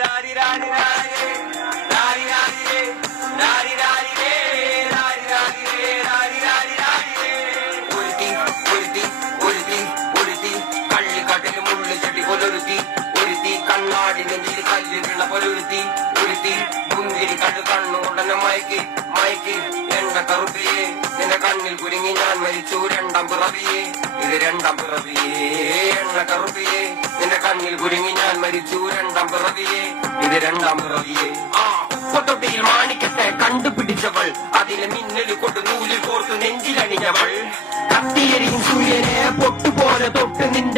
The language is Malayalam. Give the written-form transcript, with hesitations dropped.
രാരി രാരി രാരി രാരി രാരി രാരി രാരി രാരി രാരി രാരി രാരി ഒരുത്തി ഒരുത്തി ഒരുത്തി ഒരുത്തി കള്ളിക്കാട്ടിൽ മുള്ളു ചെടി പോലൊരുത്തി ഒരുത്തി കണ്ണാടി നെഞ്ചിൽ കല്ല് വീണ പോലൊരുത്തി ഒരുത്തി മുന്തിരി കണ്ട് കണ്ണുകൊണ്ടനെ മയക്കി മയക്കി എണ്ണ കറുപ്പിയെ നിന്റെ കണ്ണിൽ കുരുങ്ങി ഞാൻ മരിച്ചു രണ്ടാം പിറവിയെ ഇത് രണ്ടാം പിറവിയെ എണ്ണ കറുപ്പിയെ നിന്റെ കണ്ണിൽ കുരുങ്ങി ഞാൻ മരിച്ചു രണ്ടാം പിറവിയെ ഇത് രണ്ടാം പിറവിയെ ആ പൊട്ടൊട്ടിയിൽ മാണിക്കത്തെ കണ്ടുപിടിച്ചവൾ അതിലെ മിന്നല് കൊണ്ട് നൂലിൽ കോർത്ത് നെഞ്ചിലണിഞ്ഞവൾ കത്തിയെരിയും സൂര്യനെ പൊട്ടുപോലെ തൊട്ട് നിന്നെ